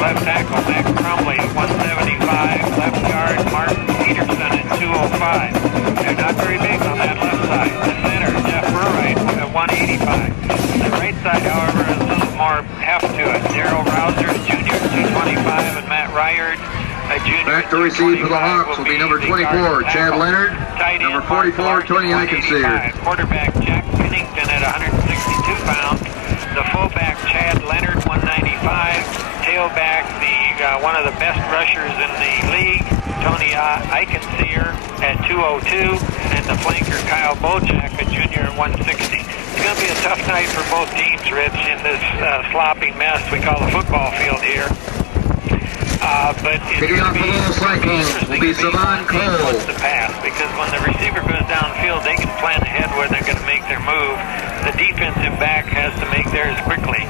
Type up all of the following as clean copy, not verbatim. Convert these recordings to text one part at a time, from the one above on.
left tackle, Max Crumley at 175. Left guard, Mark Peterson at 205. They're not very big on that left side. The center, Jeff Burright at 185. The right side, however, has a little more heft to it. Darrell Rouser, Jr. at 225, and Matt Ryard, Jr. Back to receive for the Hawks will be number 24, Chad Leonard. Number 44, Tony Ankeny. Quarterback Jack Pennington at 162 pounds. The fullback Chad Leonard, 195. Tailback, one of the best rushers in the league, Tony Ankeny at 202. And the flanker Kyle Bojack, a junior at 160. It's going to be a tough night for both teams, Rich, in this sloppy mess we call the football field here. But getting off the little cycle will be Savon Cole. The pass, because when the receiver goes downfield, they can plan ahead where they're going to make their move. The defensive back has to make theirs quickly.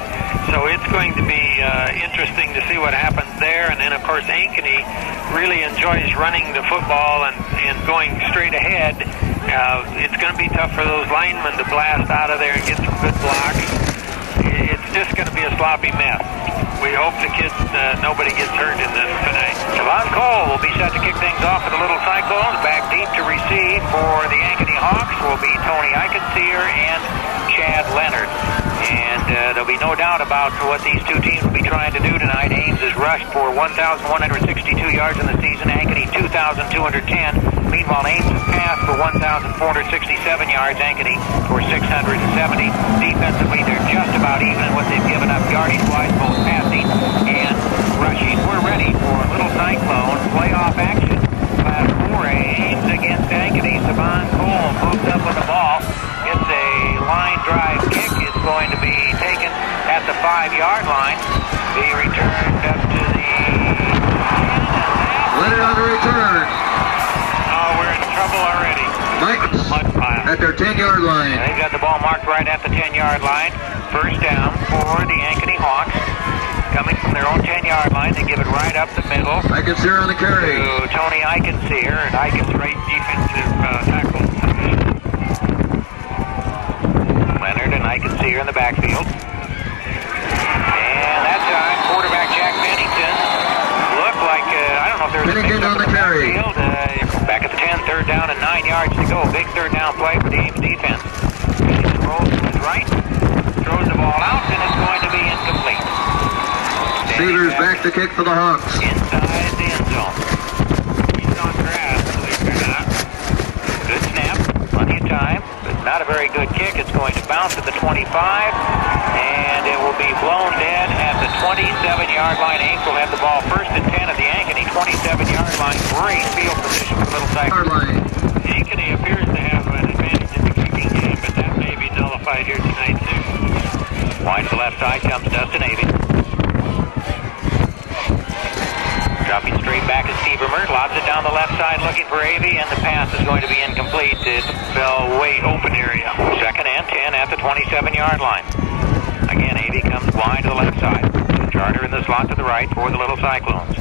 So it's going to be interesting to see what happens there. And then, of course, Ankeny really enjoys running the football and going straight ahead. It's going to be tough for those linemen to blast out of there and get some good blocks. It's just going to be a sloppy mess. We hope the kids, nobody gets hurt in this tonight. Savon Cole will be set to kick things off for the Little Cyclones. Back deep to receive for the Ankeny Hawks will be Tony Ankeny and Chad Leonard. And there'll be no doubt about what these two teams will be trying to do tonight. Ames has rushed for 1,162 yards in the season. Ankeny 2,210. Meanwhile, Ames has passed for 1,467 yards. Ankeny for 670. Defensively, they're just about even in what they've given up yardage-wise, both passing and rushing. We're ready for Little Cyclone playoff action. Class 4A, Ames against Ankeny. Savon Cole moves up with the ball. It's a line drive kick. It's going to be taken at the 5-yard line. Be returned up to the 10. Leonard on the return. Oh, we're in trouble already. At their 10-yard line. They've got the ball marked right at the 10-yard line. First down for the Ankeny Hawks. Coming from their own 10-yard line, they give it right up the middle. Ankeny on the carry. To Tony Ankeny, and Ankeny right defensive tackle. Leonard and Ankeny in the backfield. And that time, quarterback Jack Pennington looked like, I don't know if there's Pennington on the carry. Back at the 10, third down and 9 yards to go. Big third down play for the Ames defense. Pennington rolls to his right, throws the ball out, and it's going to be incomplete. Steelers back to kick for the Hawks. Inside the end zone. He's on grass, believe it or not. Good snap, plenty of time, but not a very good kick. It's going to bounce at the 25, and it will be blown dead at the 27-yard line. Ames will have the ball first and 10 at the Ankeny 27-yard line. Great field position for Little Cyclone. Ankeny appears to have an advantage in the kicking game, but that may be nullified here tonight, too. Wide to the left side comes Dustin Avey. Dropping straight back is Stevermer, lobs it down the left side looking for Avey, and the pass is going to be incomplete. It fell way open area. Second and 10 at the 27-yard line. Again, Avey comes wide to the left side. Charter in the slot to the right for the Little Cyclones.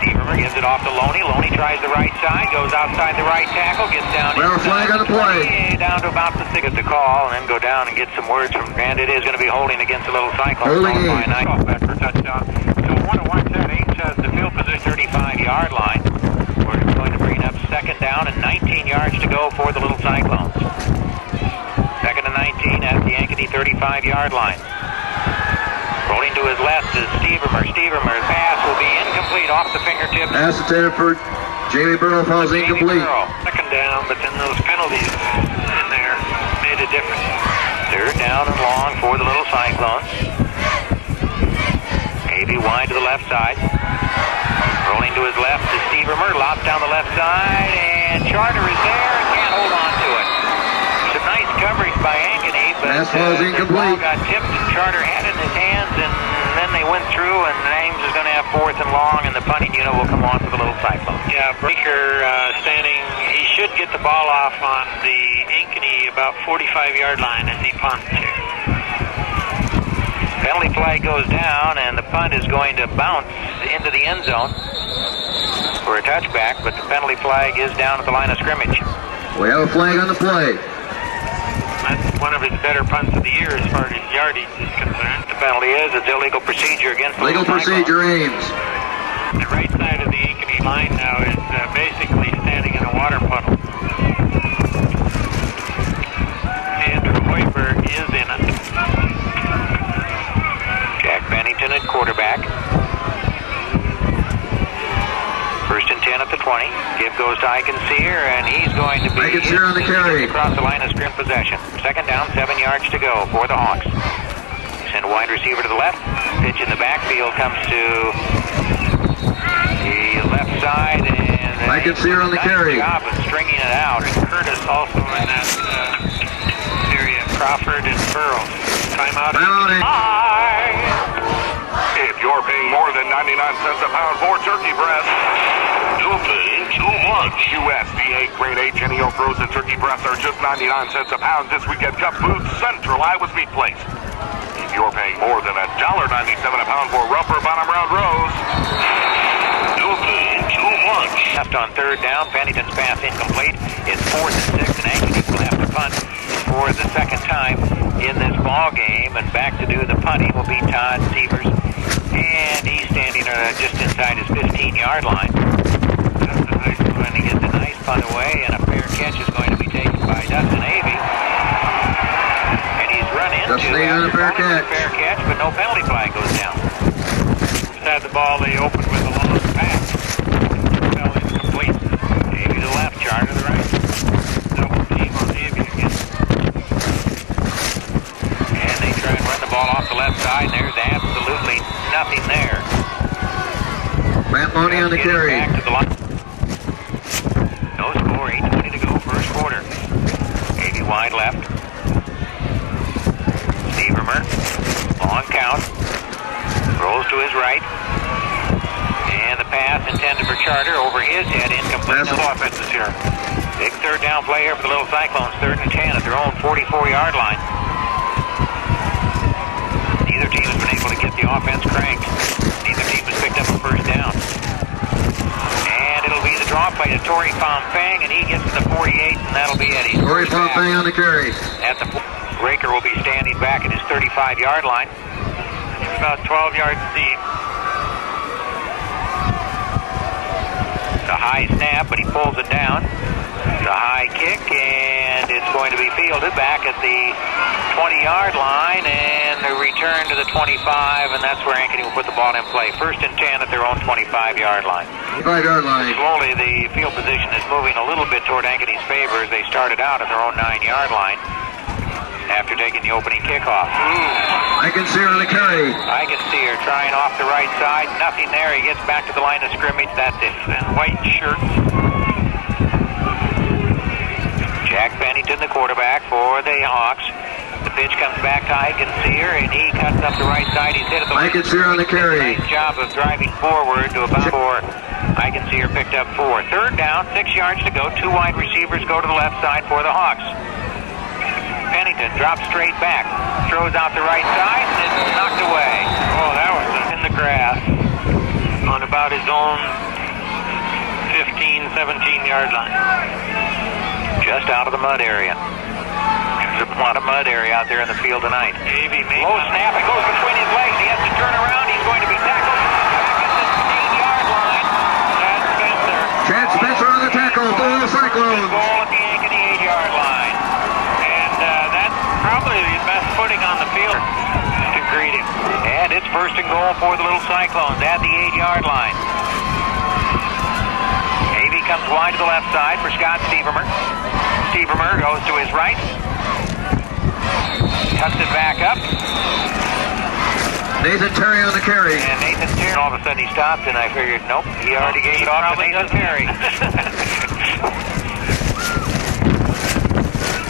Stevermer gives it off to Loney. Loney tries the right side, goes outside the right tackle, gets down Well, flag on the play. Down to about the 6 to call, and then go down and get some words from Grant. It is going to be holding against the Little Cyclones. Holding by 9 off back for touchdown. So 1-1 Ames has the field position 35-yard line. We're going to bring up second down and 19 yards to go for the Little Cyclones. Second and 19 at the Ankeny 35-yard line. Rolling to his left is Stevermer. Stevermer's pass will be incomplete off the fingertips. Pass intended for Jamie Burrow falls incomplete. Second down, but then those penalties in there made a difference. Third down and long for the Little Cyclones. Avey wide to the left side. Rolling to his left is Stevermer. Lobs down the left side, and Charter is there and can't hold on to it. Some nice coverage by Ankeny, but pass was incomplete. The ball got tipped and Charter had it in his hands, and then they went through, and Ames is going to have fourth and long, and the punting unit will come on for the Little Cyclones. Yeah, Breaker standing, he should get the ball off on the Ankeny about 45-yard line as he punts here. Penalty flag goes down, and the punt is going to bounce into the end zone for a touchback, but the penalty flag is down at the line of scrimmage. We have a flag on the play. That's one of his better punts of the year as far as yardage is concerned. The penalty is. It's illegal procedure against the Legal procedure, Ames. The right side of the Ankeny line now is basically standing in a water puddle. Andrew Hoiberg is in it. Jack Bennington at quarterback. First and 10 at the 20. Give goes to Ankeny, and he's going to be on the carry. Across the line of scrim possession. Second down, 7 yards to go for the Hawks. Send a wide receiver to the left. Pitch in the backfield comes to the left side, and Ankeny on the carry. Job of stringing it out. And Curtis also in that area. Crawford and Burrow. Timeout. If you're paying more than 99 cents a pound for turkey breast, you're paying too much. USDA grade H NEO frozen turkey breasts are just 99 cents a pound this week at Cup Foods Central, Iowa's Meat Place. If you're paying more than $1.97 a pound for rubber bottom round roast, you're paying too much. Left on third down, Pennington's pass incomplete. It's 4th and 6, and Ankeny will have to punt for the second time in this ball game. And back to do the punting will be Todd Sievers, and he's standing just inside his 15-yard line. That's a nice one. He gets a nice punt away, and a fair catch is going to be taken by Dustin Avey. And he's run into a fair catch, but no penalty flag goes down. Had the ball, they opened with a long pass. Fell incomplete. Avey to the left, Charter to the right. Double team on Avey again. And they try and run the ball off the left side, and there's absolutely nothing there. Matt Loney on the carry. Back to the line. No score, 8:20 to go, first quarter. Avey wide left. Stevermer, long count. Rolls to his right. And the pass intended for Charter over his head, incomplete. No offenses here. Big third down play here for the Little Cyclones, 3rd and 10 at their own 44-yard line. Neither team has been able to get the offense cranked. Neither team has picked up a first down. And it'll be the draw play to Torrey Pompang, and he gets to the 48, and that'll be it. Torrey Pompang on the carry. At the Raker will be standing back at his 35-yard line. About 12 yards deep. The high snap, but he pulls it down. The high kick, and it's going to be fielded back at the 20-yard line, and the return to the 25, and that's where Ankeny will put the ball in play. 1st and 10 at their own 25-yard line. 25-yard line. Slowly, the field position is moving a little bit toward Ankeny's favor as they started out at their own 9-yard line after taking the opening kickoff. Ankeny on the carry. Ankeny trying off the right side. Nothing there. He gets back to the line of scrimmage. That's it. And white shirt. Jack Bennington, the quarterback for the Hawks. The pitch comes back to Ankeny, and he cuts up the right side. He's hit at the Ankeny on the carry. Nice job of driving forward to about 4. Ankeny picked up 4. Third down, 6 yards to go. 2 wide receivers go to the left side for the Hawks. Pennington drops straight back, throws out the right side, and it's knocked away. Oh, that was in the grass on about his own 15, 17-yard line. Just out of the mud area. There's a lot of mud area out there in the field tonight. Low snap, it goes between his legs. He has to turn around. He's going to be tackled back at the 16-yard line. That's Spencer. Chad Spencer on the tackle for the Cyclones. Goal at the Ankeny 8-yard line. That's probably the best footing on the field to greet him. And it's 1st and goal for the Little Cyclones at the 8-yard line. Avey comes wide to the left side for Scott Stevermer. Stevermer goes to his right. Cuts it back up. Nathan Terry on the carry. And Nathan Terry, all of a sudden he stopped, and I figured, nope, he already gave it off to Nathan Terry.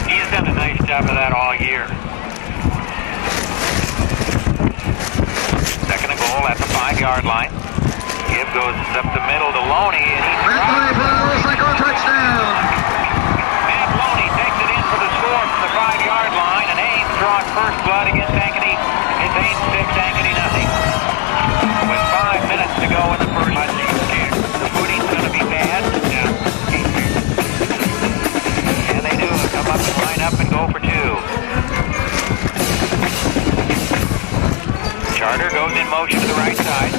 He's done a nice job of that all year. 2nd and goal at the 5-yard line. Give goes up the middle to Loney, and he's Matt Loney for the Little Cyclone touchdown. Matt Loney takes it in for the score from the 5-yard line, and Ames draws first blood against Ankeny. It's Ames 6, Ankeny nothing. With 5 minutes to go in the first. The footing's going to be bad. And they do come up and line up and go for 2. motion to the right side.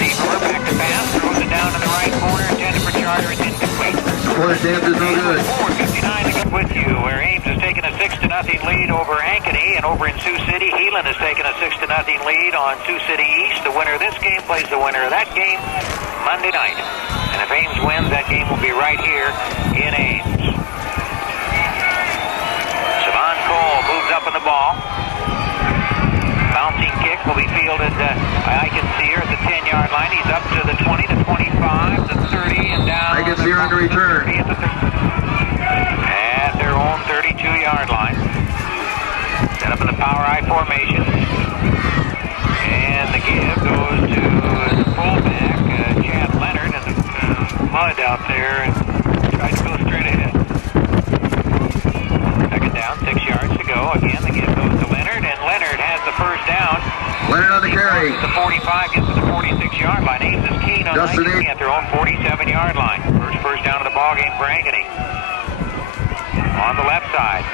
Steve Miller back to pass, throws it down to the right corner, intended for Charter, it's incomplete. Quarter dance is no good. 4:59 to go with you, where Ames has taken a 6-0 lead over Ankeny, and over in Sioux City, Heelan has taken a 6-0 lead on Sioux City East. The winner of this game plays the winner of that game Monday night. And if Ames wins, that game will be right here in Ames. Savon Cole moves up on the ball. Bouncing kick will be fielded by Ankeny at the 10-yard line. He's up to the 20, the 25, the 30, and down. Ankeny on the return. At their own 32-yard line. Set up in the power I formation. And the give goes to the fullback, Chad Leonard, in the mud out there, and tried to go straight ahead. Second down, 6 yards to go. Again, the give goes to Leonard, and Leonard has the first down. Leonard on the carry. The 45 gets to the 46-yard line. Ames is keen on Ankeny at their own 47-yard line. First down of the ball game for Ankeny. On the left side,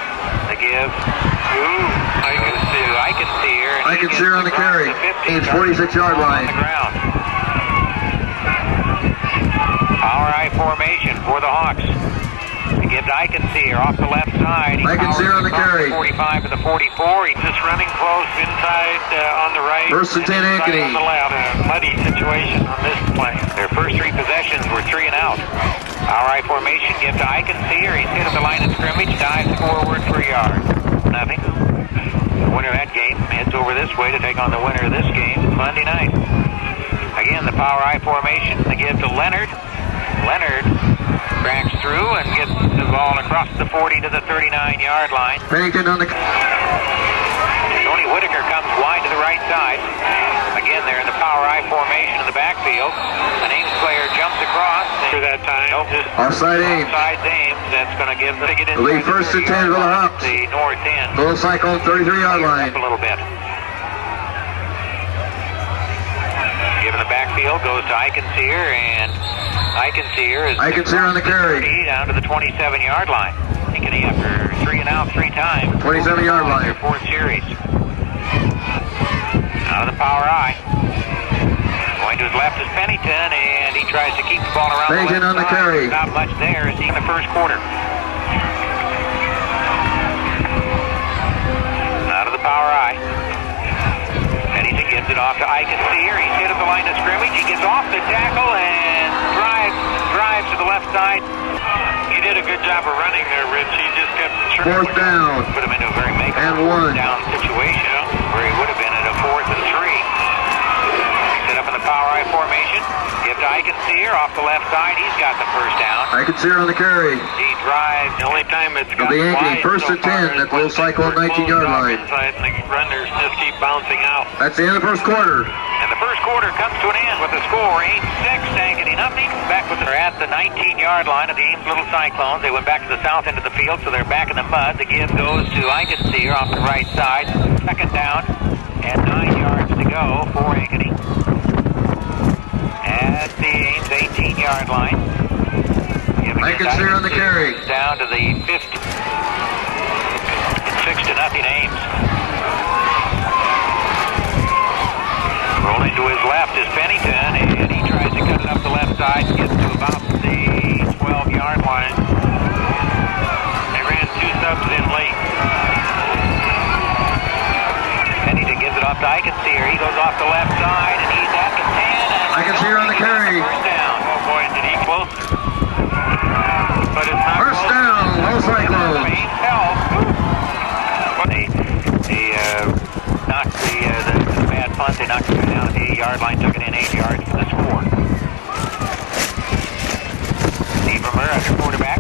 the give. Ankeny on the carry. Ames 46-yard line. On the ground. Power I formation for the Hawks. He gives Ankeny off the left side. Ankeny on the carry. 45 to the 44. He's just running close inside on the right. First and 10 Ankeny. On the left. Muddy situation on this play. Their first 3 possessions were 3 and out. Power I formation gives to Ankeny. He's hit at the line of scrimmage. Dives forward for a yard. Nothing. The winner of that game heads over this way to take on the winner of this game Monday night. Again, the power I formation. The give to Leonard. Leonard cracks through and gets the ball across the 40 to the 39-yard line. Pennington on the... Tony Whitaker comes wide to the right side. Again, they're in the power I formation in the backfield. An Ames player jumps across. For that time. Nope. Offside Ames. Offside Ames. That's going to give the ticket in. It'll be first and 10 for the Hawks. The north end. Little cycle, 33-yard line. Up a little bit. Given the backfield goes to Ankeny, and Ankeny on the carry. Down to the 27-yard line. Ankeny after 3 and out 3 times. 27-yard line. Their 4th series. Out of the power I. Going to his left is Pennington, and he tries to keep the ball around Pennington the left on the side. carry. Not much there as he in the first quarter. Out of the power I. Pennington gives it off to Ankeny. He's hit at the line of scrimmage. He gets off the tackle and drives to the left side. He did a good job of running there, Rich. He just kept... Fourth down. Put him into a very and 1. down situation where he would have been at a 4th and 3. Set up in the power I formation. Give to Ankeny off the left side. He's got the first down. Ankeny on the carry. He drives. The only time it's got the wide first and 10 at the little cycle 19-yard line. Inside, and the runners just keep bouncing out. That's the end of the first quarter. And the first quarter comes to an end with the score 8-6, Ankeny nothing. Back with they're at the 19-yard line of the Ames Little Cyclones. They went back to the south end of the field, so they're back in the mud. The give goes to Ankeny off the right side. Second down and 9 yards to go for Ankeny. At the Ames 18-yard line. Ankeny on the carry. Down to the 50. It's 6-0 Ames. Rolling to his left is Pennington, and he tries to cut it up the left side, gets to about the 12-yard line. They ran 2 subs in late. Pennington gives it off to Ankeny. He goes off the left side, and he's at the 10. Ankeny on the carry. First down. Oh boy, did he close? But it's not first close. Down, low cyclone. They knocked the bad punt. They knocked it down at the 8-yard line, took it in 8 yards for the score. Stevermer as your quarterback.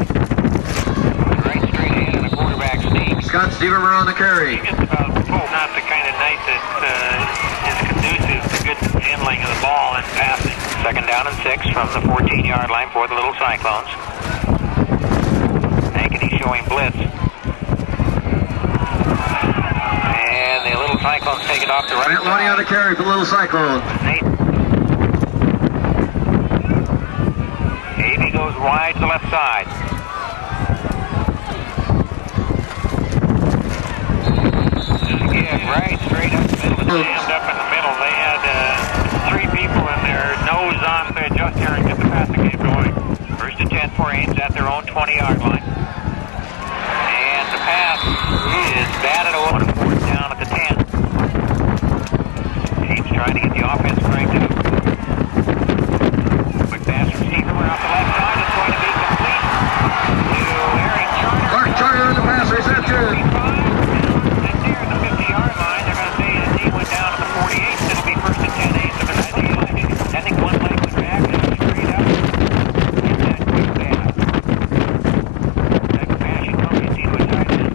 Right straight ahead on a quarterback sneak. Scott Stevermer on the carry. It's not the kind of night that is conducive to good handling of the ball and passing. Second down and 6 from the 14-yard line for the Little Cyclones. Ankeny showing blitz. And the Little Cyclones take it off the right Grant Lonnie on the carry for the Little Cyclones. Avey goes wide to the left side. Again, right straight up the middle. Jammed up in the middle. They had and 10 for Ames at their own 20-yard line. And the pass is batted over on a fourth down at the 10. Ames trying to get the offense cranked up. Quick pass from Stevenmer off the left side. It's going to be complete to Eric Charter. Mark Charter in the pass reception. And near the 50-yard line, they're going to say his knee went down to the 48. It'll be first and 10 Ames. So they're sending one leg back and straight up. Get that quick pass. That passing look into a tight end.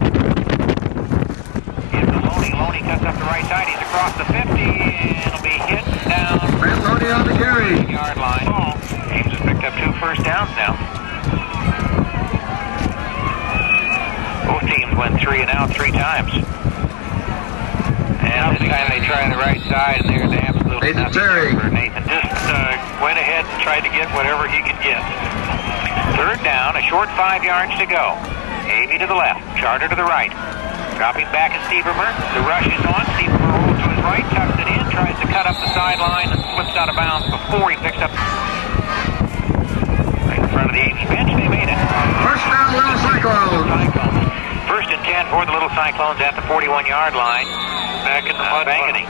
Gives to Loney. Loney cuts up the right side. He's across the 50 and it'll be hit down. Brent Loney on the carry. Yard line. Ames has picked up 2 first downs now. Both teams went 3 and out 3 times. And this time they try on the right side, and there's absolutely Nathan nothing Terry. for Nathan. Just went ahead and tried to get whatever he could get. Third down, a short 5 yards to go. Avey to the left, Charter to the right. Dropping back is Stevermer. The rush is on. Stevermer rolls to his right, tucks it in, tries to cut up the sideline, and slips out of bounds before he picks up right in front of the Ames bench. They made it. First down, Little Cyclones. First and 10 for the Little Cyclones at the 41-yard line. Back in the mud, Ankeny.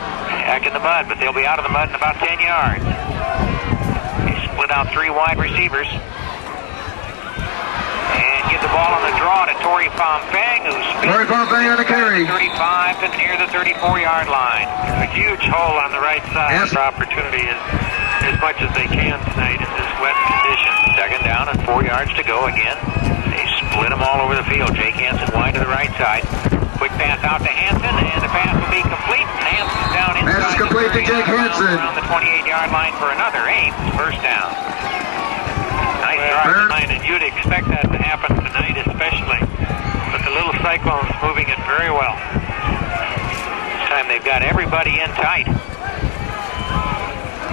Back in the mud, but they'll be out of the mud in about 10 yards. They split out 3 wide receivers. And give the ball on the draw to Torrey Pompang, who's Torrey Pompang on the carry. 35 to near the 34-yard line. A huge hole on the right side. Yes. For opportunity as much as they can tonight in this wet condition. Second down and 4 yards to go again. They split them all over the field. Jake Hansen wide to the right side. Quick pass out to Hansen, and the pass will be complete. And Hansen's down inside. Pass is complete to Jake Hansen. Around the 28-yard line for another Ames first down. Nice drive tonight, and you'd expect that to happen tonight especially. But the Little Cyclones moving it very well. This time they've got everybody in tight.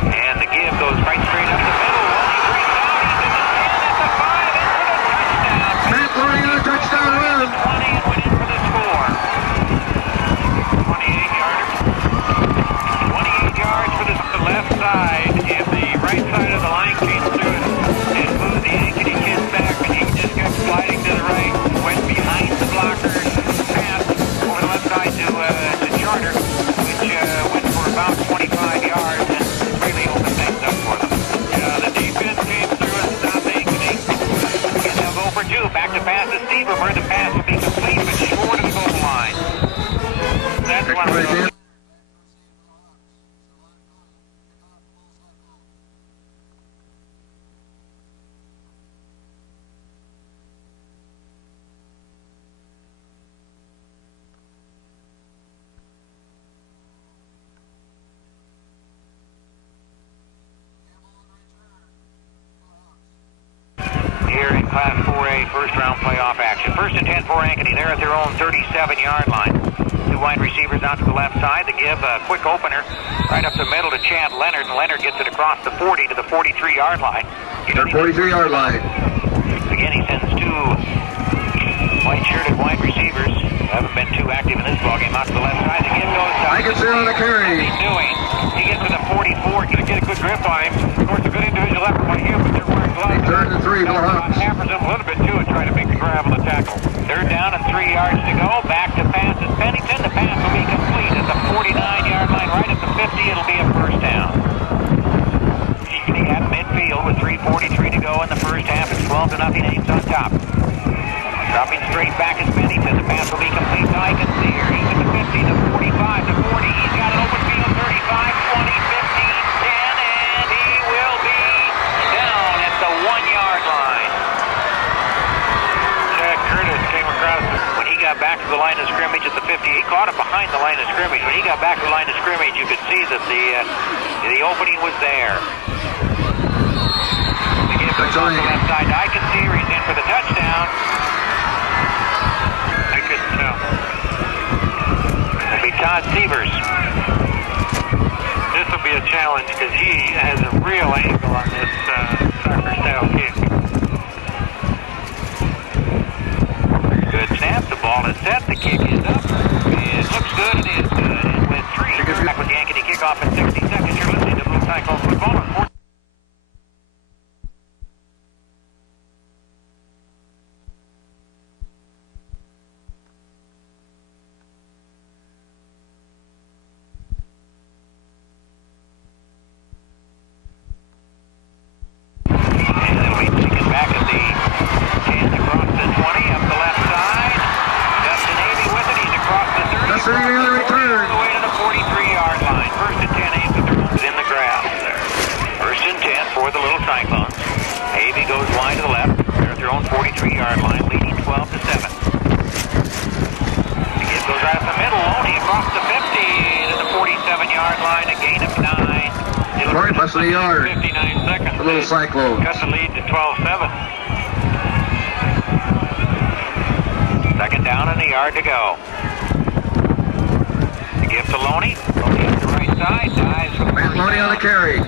And the give goes right straight up the middle. Loney breaks out. He's in the 10 at the 5 and for the touchdown. Brent Loney on a touchdown run. 20 and went in for the score. 28-yarder. 28 yards for the left side. If the right side of the line came through it and moved the Ankeny kids back, and he just kept sliding to the right, went behind the blockers, passed over the left side to Charter, which went for about 25 yards and really opened things up for them. The defense came through and stopped Ankeny. And they'll go for 2. Back to pass to Stevermer. The pass will be complete, but short of the goal line. That's one of those. Here in Class 4A, first-round playoff action. First and 10 for Ankeny. They're at their own 37-yard line. 2 wide receivers out to the left side. They give a quick opener right up the middle to Chad Leonard, and Leonard gets it across the 40 to the 43-yard line. Their 43-yard line. Again, he sends 2 white-shirted wide receivers. Haven't been too active in this ballgame. Out to the left side. The give goes to I can see on the carry. What's he doing? He gets to the 44. Going to get a good grip on him. Of course, a good individual effort by him, but they're wearing gloves. Third and 3 for Hawks. Hampers him a little bit, too, and trying to make the grab on the tackle. Third down and 3 yards to go. Back to pass is Pennington. The pass will be complete at the 49-yard line. Right at the 50, it'll be a first down. Ankeny at midfield with 3:43 to go in the first half. It's 12-0 Ames on top. Dropping straight back is Pennington. The pass will be complete to Ankeny. He's at the 50, the 45, the 40. He's got an open field, 35, 20, 15, 10, and he will be down at the 1-yard line. Chad Curtis came across When he got back to the line of scrimmage at the 50, he caught him behind the line of scrimmage. When he got back to the line of scrimmage, you could see that the opening was there. The give goes off the left side to Ankeny. He's in for the touchdown. I couldn't tell. It'll be Todd Sievers. This will be a challenge because he has a real angle on this soccer-style kick. Good snap. The ball is set. The kick is up. It looks good. It is good. And with 3, back with the Ankeny kickoff in 60 seconds. You're listening to Blue Cyclone Football on 14. to the left. They're at their own 43-yard line, leading 12-7. The give goes right up the middle. Loney across the 50 to the 47-yard line, a gain of 9. 20 plus a yard. 59 seconds. A little cyclone. Cut the lead to 12-7. Second down and a yard to go. The give to Loney. Loney on the right side. Dives for the Matt Loney on the carry.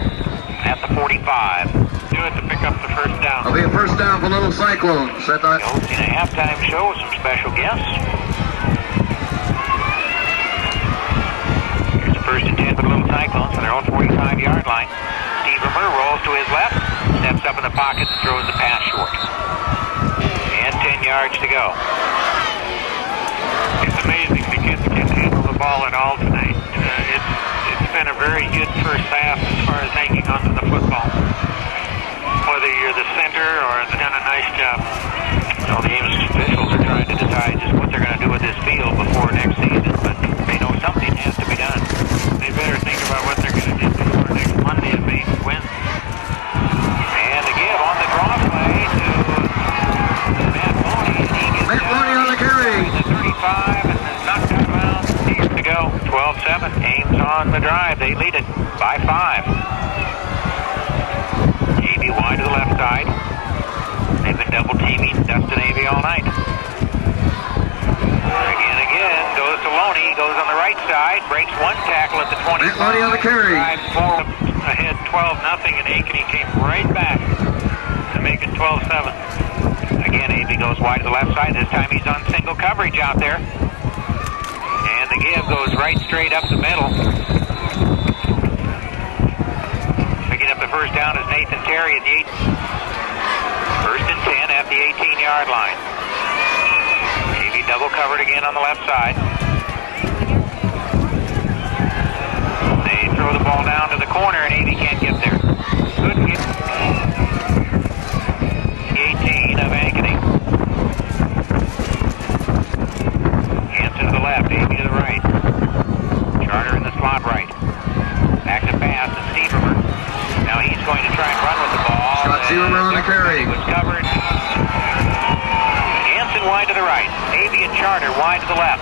At the 45. Do it to pick up the first down. It'll be a first down for Little Cyclones. Hosting a halftime show with some special guests. Here's the first and 10 for the Little Cyclones on their own 45-yard line. Steve Rimmer rolls to his left, steps up in the pocket and throws the pass short. And 10 yards to go. It's amazing the kids can handle the ball at all tonight. It's been a very good first half as far as hanging onto the football. Whether you're the center or they've done a nice job. Well, the Ames officials are trying to decide just what they're going to do with this field before next season, but they know something has to be done. They better think about what they're going to do before next Monday if Ames wins. And the give on the draw play to Matt Loney, and he gets Matt Loney on the carry. The 35 and is knocked out of bounds. Needs to go. 12-7. Ames on the drive. They lead it by 5. Wide to the left side. They've been double teaming Dustin Avey all night. Again, goes to Loney, goes on the right side, breaks one tackle at the 25. Matt Loney on the carry. Drives forward ahead 12-0, and Ankeny came right back to make it 12-7. Again, Avey goes wide to the left side. This time he's on single coverage out there. And the give goes right straight up the middle. Picking up the first down is Nathan Terry at the 8. First and 10 at the 18-yard line. Avey double covered again on the left side. They throw the ball down to the corner and Avey can't get there. Good get. The 18 of Ankeny. Hanson to the left, Avey to the right. Charter in the slot right. Back to pass to Stevermer. Now he's going to try and run with the ball. Scott Stevermer on the carry. Was covered. Hanson wide to the right. Avey and Charter wide to the left.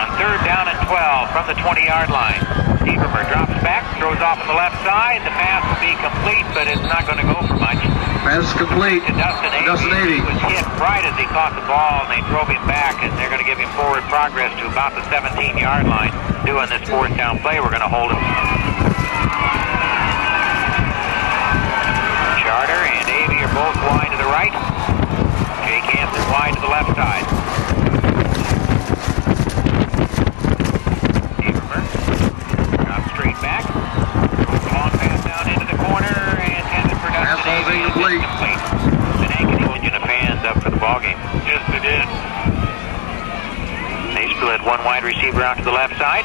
On third down and 12 from the 20-yard line. Stevermer drops back, throws off on the left side. The pass will be complete, but it's not going to go for much. Pass is complete. To Dustin Avey. He was hit right as he caught the ball, and they drove him back, and they're going to give him forward progress to about the 17-yard line. Doing this fourth down play, we're going to hold him. Charter and Avey are both wide to the right. Jake Hanson wide to the left side. Stevermer drops straight back. Long pass down into the corner and intended for Dustin Avey. Incomplete. And Ankeny Legion of fans up for the ballgame. Yes, they did. They split one wide receiver out to the left side.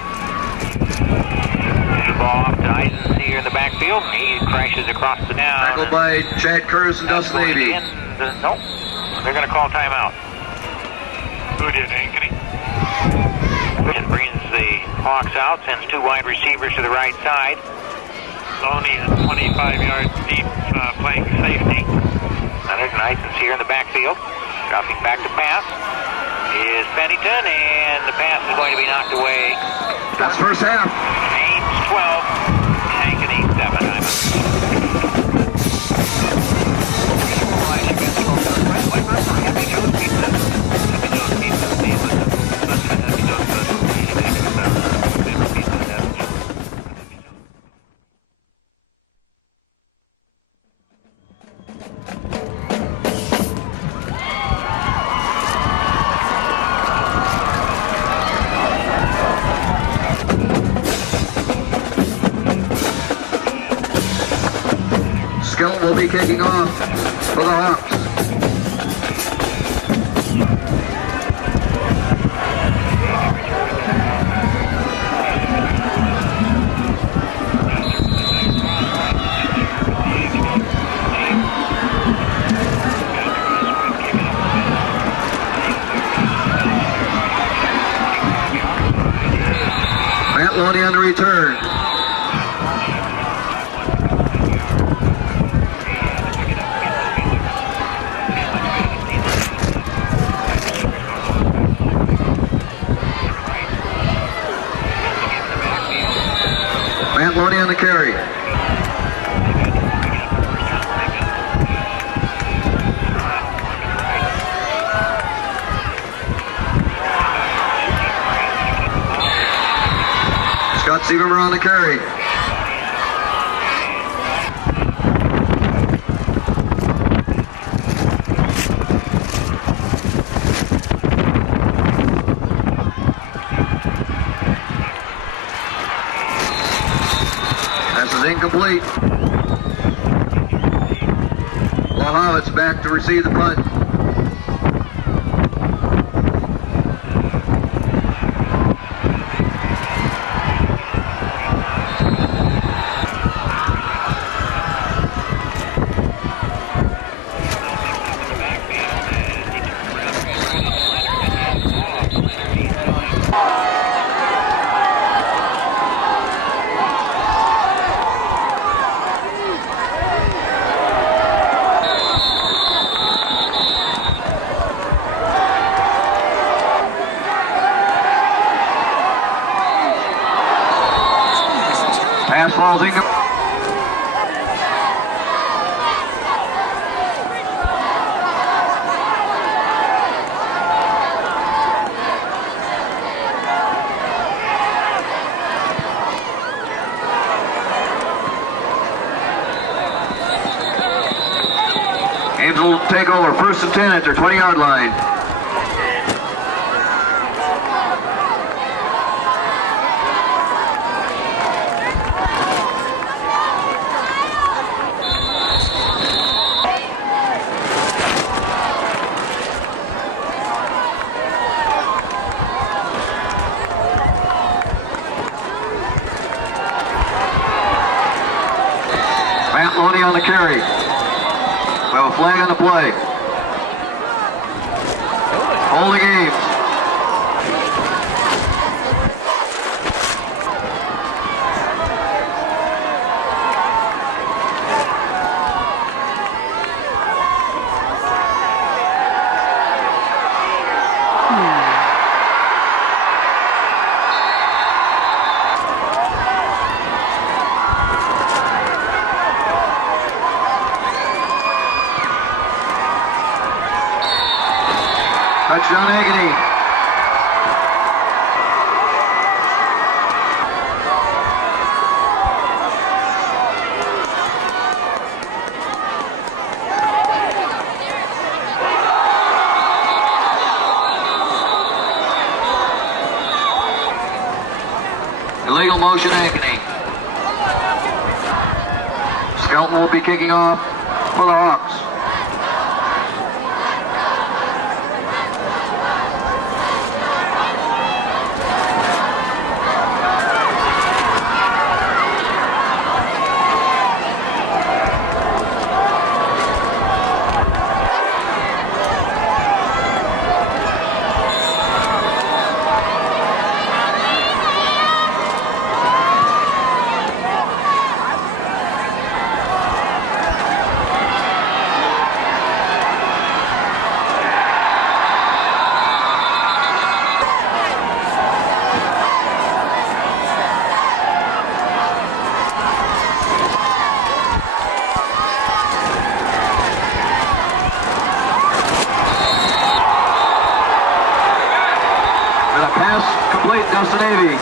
The ball off to Eisen here in the backfield. He crashes across the down. Tackled by Chad Curtis and Dustin Avey. Nope. They're going to call timeout. Who did, Ankeny? And brings the Hawks out, sends two wide receivers to the right side. Loney is 25 yards deep, playing safety. Leonard and Eisen's here in the backfield. Dropping back to pass is Pennington, and the pass is going to be knocked away. That's first half. Ames 12, Ankeny Skeleton will be kicking off for the Hawks. Matt Loney on the return. Receiver on the carry. Pass is incomplete. It's back to receive the punt. Pass falls incomplete. Ames will take over. 1st and 10 at their 20-yard line. On the carry. We have a flag on the play. Holding Ames. Touchdown, Ankeny. Illegal motion, Ankeny. Skelton will be kicking off for the Hawks. Complete, Dustin Avey.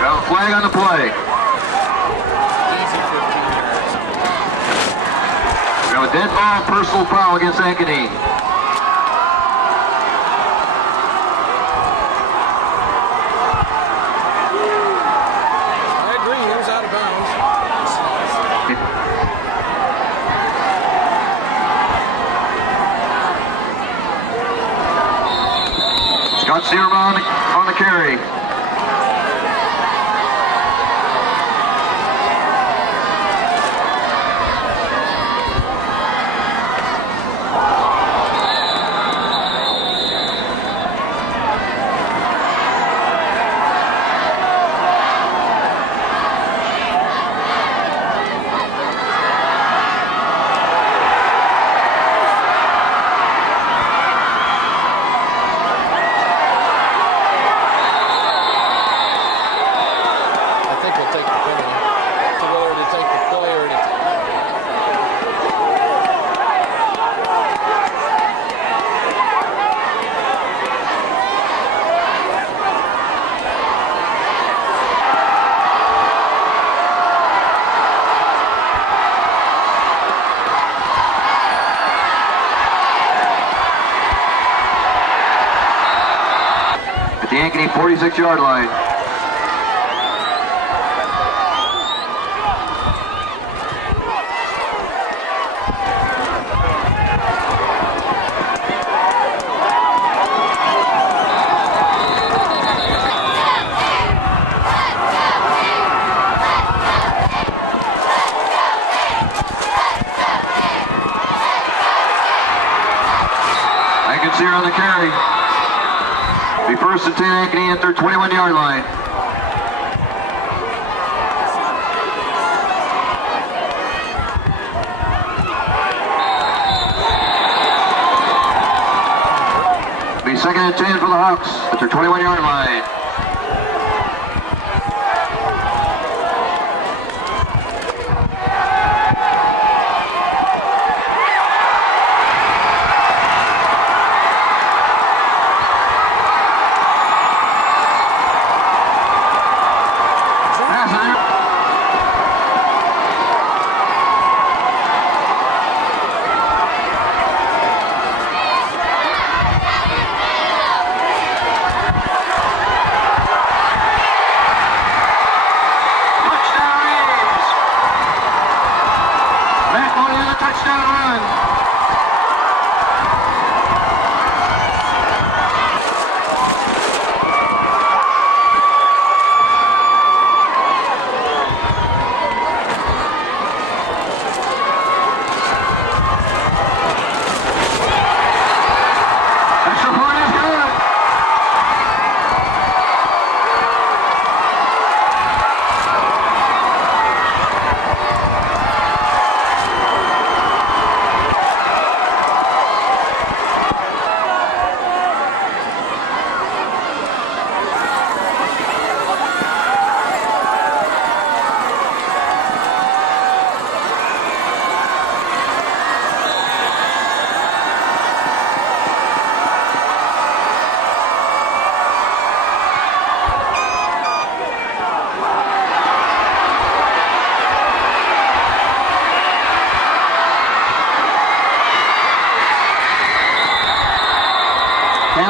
Got a flag on the play. We have a dead ball, personal foul against Ankeny. I agree, he was out of bounds. Scott Searman on the carry. Ankeny, 46-yard line. Here on the carry. Be first and 10, Ankeny at their 21-yard line. Be second and 10 for the Hawks at their 21-yard line.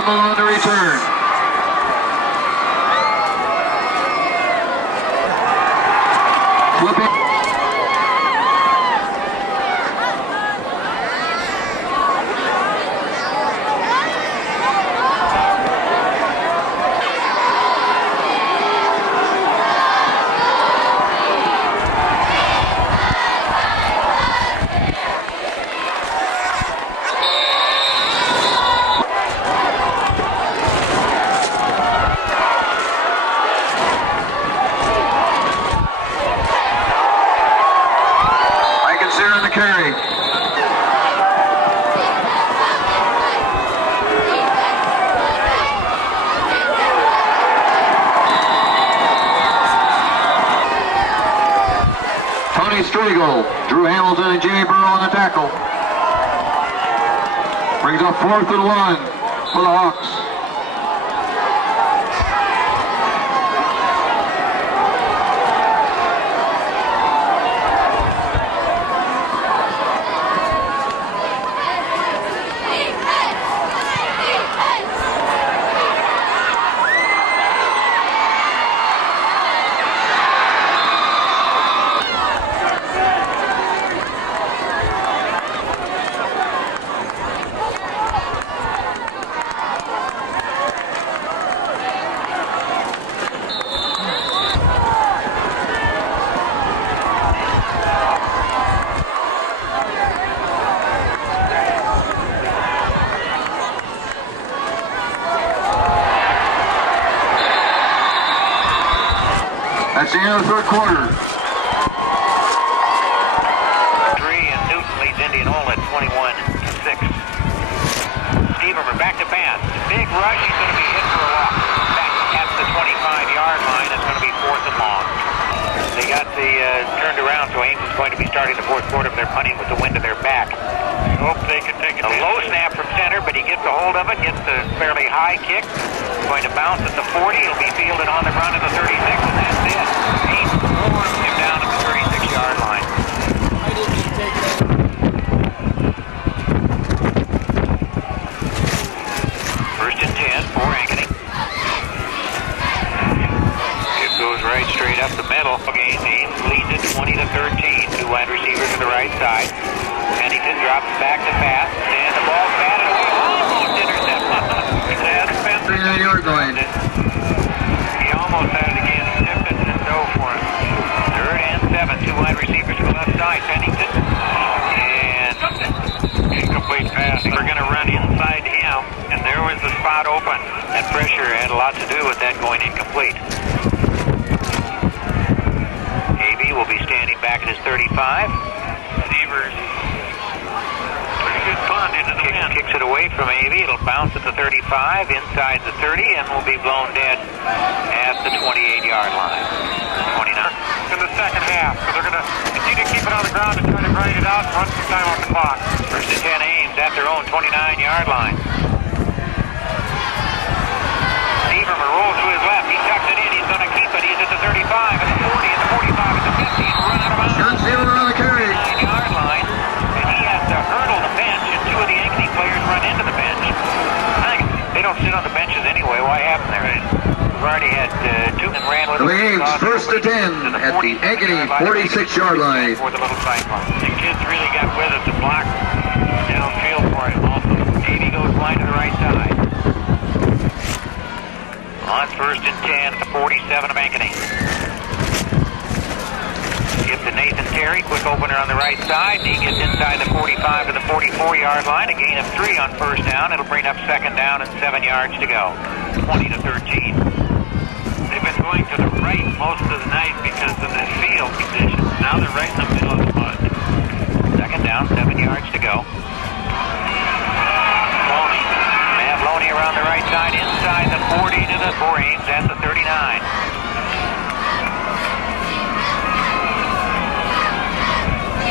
On the return. Flipping. Carry. Tony Striegel, Drew Hamilton, and Jimmy Burrow on the tackle. Brings up 4th and 1 for the Hawks. That's the end of the third quarter. And Newton leads Indianola at 21-6. Steverman back to pass. Big rush. He's going to be hit for a loss. Back at the 25-yard line. It's going to be 4th and long. They got the turned around, so Ames is going to be starting the fourth quarter. They're punting with the wind to their back. Hope they can take it. A low snap from center, but he gets a hold of it, gets the fairly high kick. Going to bounce at the 40. He'll be fielded on the run to the 36, and that's it. Ames forms him down at the 36-yard line. I didn't even take that. First and 10 for Ankeny. wide receivers to the right side. Pennington drops back to pass, and the ball's batted away. Almost intercepted. 39-yard line. He almost had it again. He tipped it and dove for it. 3rd and 7. 2 wide receivers to the left side. Pennington. And incomplete pass. We're going to run inside him, and there was the spot open. That pressure had a lot to do with that going incomplete. AB will be standing back at his 35. Receivers. Pretty good punt into the wind. Kicks it away from AB. It'll bounce at the 35, inside the 30, and will be blown dead at the 28-yard line. 29. In the second half, so they're going to continue to keep it on the ground and try to grind it out and run some time off the clock. 1st and 10 Ames at their own 29-yard line. Seaverman rolls to his left. He tucks it in. He's going to keep it. He's at the 35, at the 40, at the 45, at the 50. He'll run out of bounds. John Seaverman on the carry. 9-yard line. And he has to hurdle the bench, and 2 of the Ankeny players run into the bench. I think they don't sit on the benches anyway. Why haven't they? We've already had 2 and ran with The Ames, 1st and 10 at the Ankeny 46-yard line. For the little cyclone. The kids really got with it to block downfield for him also. 80 goes wide to the right side. On 1st and 10 at the 47 of Ankeny. Give to Nathan Terry, quick opener on the right side. He gets inside the 45 to the 44-yard line. A gain of 3 on 1st down. It'll bring up 2nd down and 7 yards to go. 20 to 13. They've been going to the right most of the night because of the field conditions. Now they're right in the middle of the mud. 2nd down, 7 yards to go. Loney. Matt Loney around the right side, inside the 40 to the 4 Ames at the 39.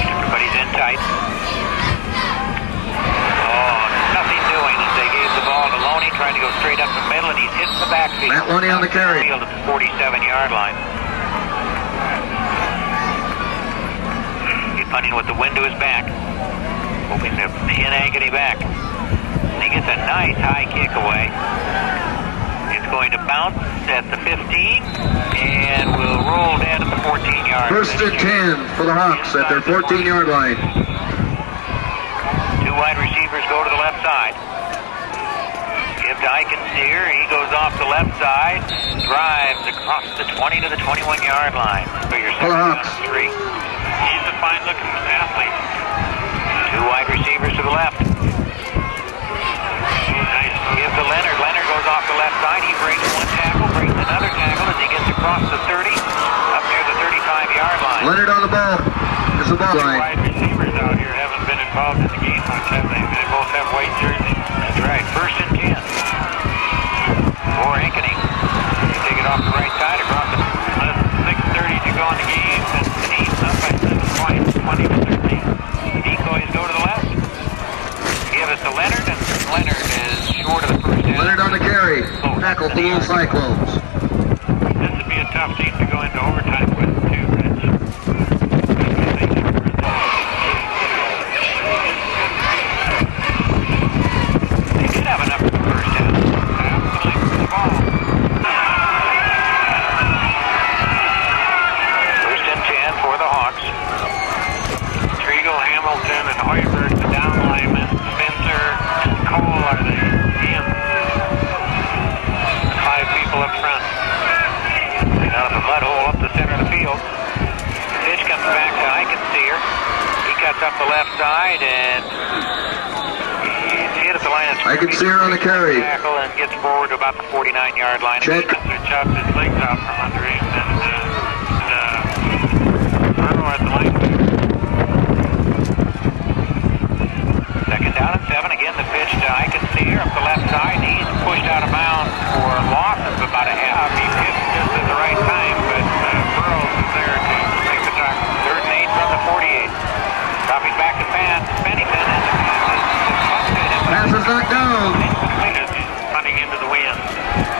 Everybody's in tight. Oh, nothing doing as they gave the ball to Loney, trying to go straight up the middle, and he's hit the backfield. Matt Loney on the carry. Field at the 47-yard line. He's punting with the wind to his back, hoping to pin Ankeny back. And he gets a nice high kick away. It's going to bounce at the 15 and will roll dead at the 14-yard line. 1st and 10 for the Hawks at their 14-yard line. 2 wide receivers go to the left side. Give to Ankeny. He goes off the left side, drives across the 20 to the 21-yard line. So you're For the Hawks. 3. He's a fine-looking athlete. 2 wide receivers to the left. Nice. Give to Leonard. Leonard goes off the left side. He breaks 1 tackle, breaks another tackle as he gets across the 30, up near the 35-yard line. Leonard on the ball. Is the ball line. Wide receivers out here haven't been involved in the game much, have they? They both have white jerseys. That's right. 1st and 10 for Ankeny. Take it off the right side across the 6:30 to go in the game, and Ames up by 7 points, 20 to 13. decoys go to the left. Give it to Leonard, and Leonard is short of the 1st down. Leonard on the carry. Tackle for the little Cyclones. This would be a tough team to go into overtime with, too, Rich. They did have enough for the 1st down. Absolutely for the ball. 1st and 10 for the Hawks. Triegel, Hamilton, and Hoiberg, the down linemen. Spencer and Cole are the ends. 5 people up front. Out of a mud hole up the center of the field. The pitch comes back to Ankeny. He cuts up the left side, and he's hit at the line of scrimmage. Ankeny on the carry. Tackle and gets forward to about the 49-yard line. Check. Spencer chopped his legs out from under him, and Bruno at the line. 2nd down and 7. Again, the pitch to Ankeny up the left side. He's pushed out of bounds for a loss of about a half. He pitched just at the right time, but Burrows is there to make the tackle. 3rd and 8 from the 48. Dropping back to pass. Pennington, and the pass is busted. Pass is knocked down. He's punting into the wind.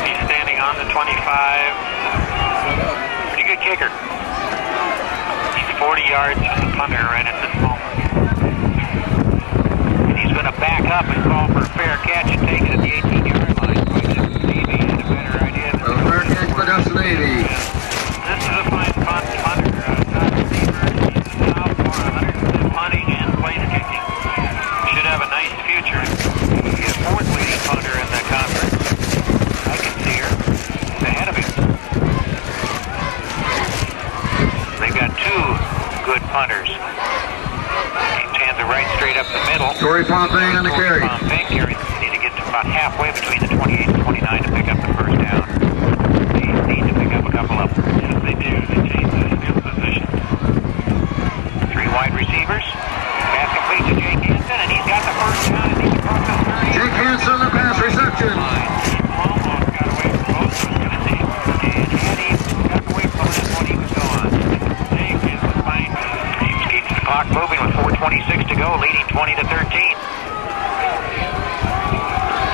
He's standing on the 25. Pretty good kicker. He's 40 yards from the punter right at this moment. And he's going to back up and call for a fair catch and take it at the 18-yard line. Maybe had a better idea. A fair catch by Dustin Navy. This is a fine punter. Top receiver. He's a sophomore. straight up the middle. Torrey Pompey on the carry. Pompey carries. They need to get to about halfway between the 28 and 29 to pick up the first down. They need to pick up a couple of them. Yes, they do. They change the field position. 3 wide receivers. Pass complete to Jake Hansen, and he's got the first down. And he's across the 30. Jake Hansen on the pass reception. Almost got away from both of them. And he got away from the last one he was on. Jake is fine. Ames keeps the clock moving with 4:26 to go, leading 20 to 13. This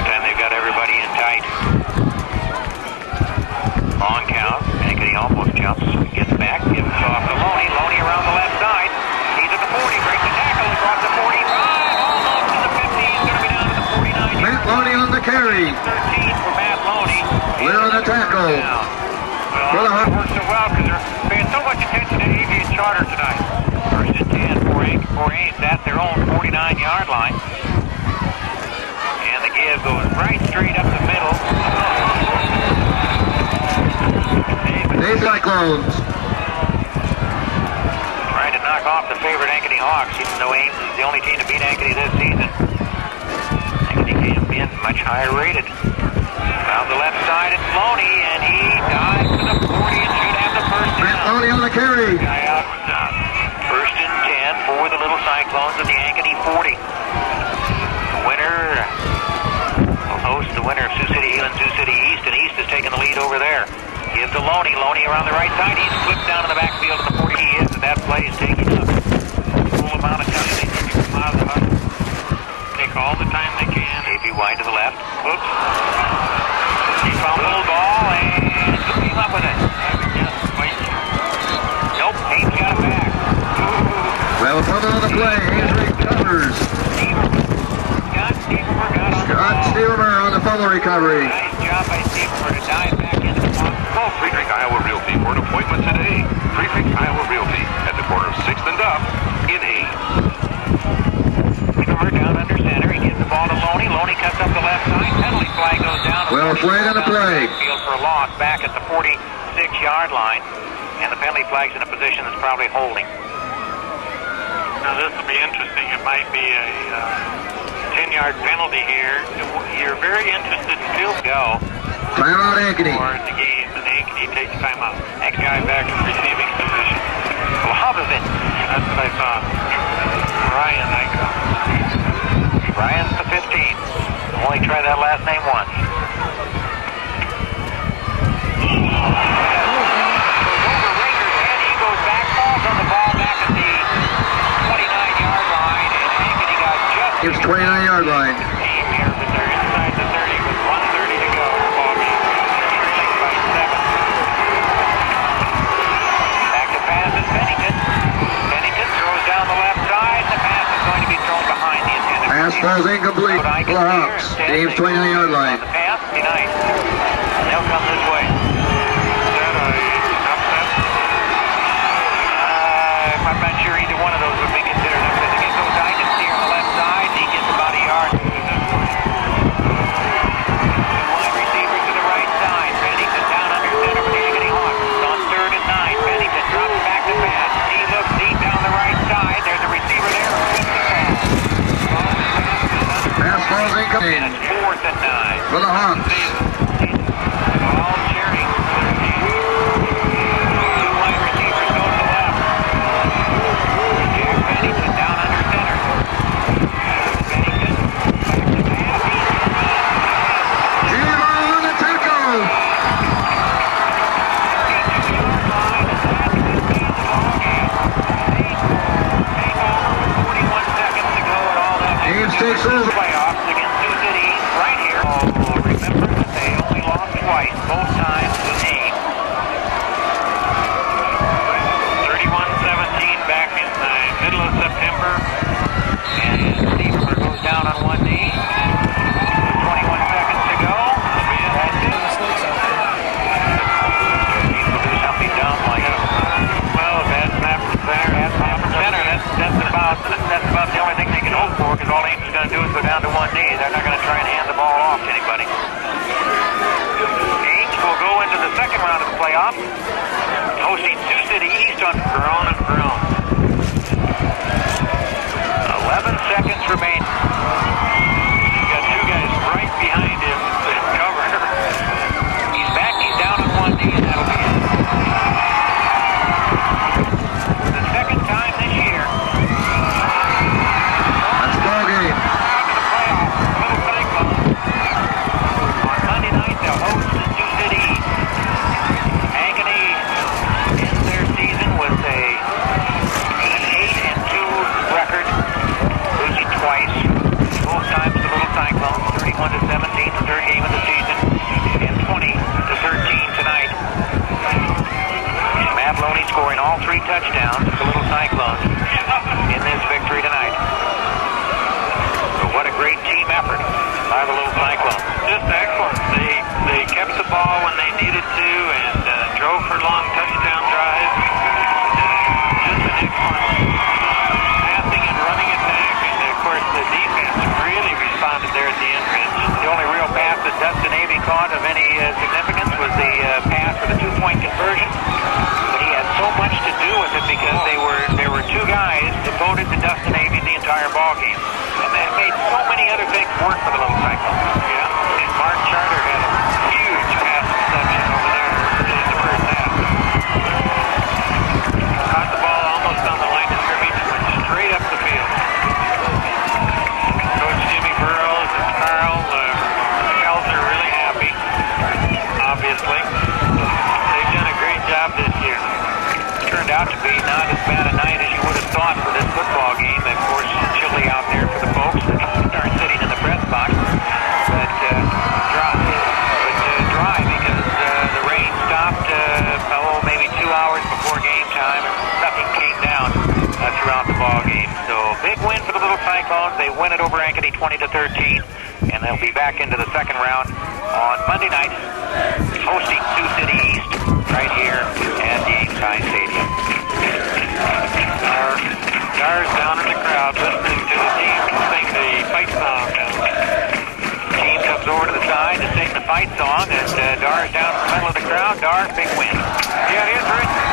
time they've got everybody in tight. Long count. Ankeny almost jumps. Gets back. Gives it off to Loney. Loney around the left side. He's at the 40. Breaks the tackle. Across the 45. Almost to the 50. He's going to be down to the 49. Matt Loney on the carry. 13 for Matt Loney. Clear on the tackle. Well, that works so well because they're paying so much attention to Avian Charter tonight. First and 10 for Ames at their own 49-yard line. And the give goes right straight up the middle. Dave Cyclones. Trying to knock off the favorite Ankeny Hawks, even though Ames is the only team to beat Ankeny this season. Ankeny came in much higher rated. Found the left side, it's Loney, and he dives to the 40 and should have the first down. Matt Loney on the carry. Guy out was down. First and 10 for the Little Cyclones at the Ankeny 40. The winner will host the winner of Sioux City Hill and Sioux City East, and East is taking the lead over there. Give to Loney. Loney around the right side. He's flipped down in the backfield to the 40. He is, and that play is taking up full amount of time. They need to come out of the huddle. Take all the time they can. Maybe wide to the left. Whoops. He found a little ball and came up with it. Nope, Ames got it back. Well, coming on the play. Ames recovers. Scott Stevermer on the fumble recovery. Nice job by Stevermer to dive back into the box. Call Friedrich Iowa Realty for an appointment today. Friedrich Iowa Realty at the corner of 6th and Duff in Ames. Stevermer down under center. He gives the ball to Loney. Loney cuts up the left side. Penalty flag goes down. Well played on the play. Field for a loss back at the 46-yard line. And the penalty flag's in a position that's probably holding. Now this will be interesting. It might be a 10-yard penalty here. You're very interested in field goal. Timeout Ankeny. Or the game, and Ankeny takes timeout. Next guy back in receiving position. Blahovovich. That's what I thought. Ryan, I go. Ryan's the 15. Only try that last name once. Over Raker's head, he goes back, falls on the ball back at the 29-yard line, and Ankeny got just... It's 29-yard line. Team here, but they're inside the 30 with 1:30 to go. Ball game trailing by 7. Back to pass is Bennington. Bennington throws down the left side. The pass is going to be thrown behind the intended. Pass falls incomplete for the Hawks. Ames 29-yard line. The pass, be nice. They'll come this way. Is that an upset? I'm not sure either one of those would be considered upset. They get those Dynasty on the left side. He gets about a yard. Wide receiver to the right side. Bennington down under center for the Ankeny Hawks. It's on 3rd and 9. Bennington drops back to pass. He looks deep down the right side. There's a receiver there. Pass falls incomplete. And it's 4th and 9. For the Hawks. All cheering. Two wide receivers go to the left. Jack Bennington down under center. Bennington back to pass. Jimmy Ball on the tackle. 52-yard line, and that could be the ball game. Take over 41 seconds to go, and all that. Ames takes over. Playoffs against Sioux City right here. Oh, remember that they only lost twice, both times with Ames. 31-17 back in the middle of September. And Stevermer goes down on one knee. 21 seconds to go. That's it. He will do something dumb like it. Well, bad snap from center. Bad snap from center. That's about the only thing they can hope for, because all Ames is going to do is go down to one knee. They're not going to try and hand the ball off to anybody. Ames will go into the second round of the playoffs, hosting Sioux City East on Grown and Grown. 11 seconds Dustin Ames the entire ball game. And that made so many other things work for the Little Cyclones. Yeah, and Mark Charter had a huge pass reception over there in the first half. Caught the ball almost on the line of scrimmage, went straight up the field. Coach Jimmy Burrows and Carl, the Gals are really happy, obviously. They've done a great job this year. Turned out to be not as bad a night as you would have thought for this football game. Of course, chilly out there for the folks that aren't sitting in the press box, but dry because the rain stopped maybe 2 hours before game time, and nothing came down throughout the ball game. So big win for the Little Cyclones. They win it over Ankeny 20-13, and they'll be back into the second round on Monday night, hosting Sioux City East right here at the Ames Stadium. Dar's down in the crowd listening to the team sing the fight song. Team comes over to the side to sing the fight song, and Dar's down in the middle of the crowd. Dar, big win. Yeah, it is, Rich.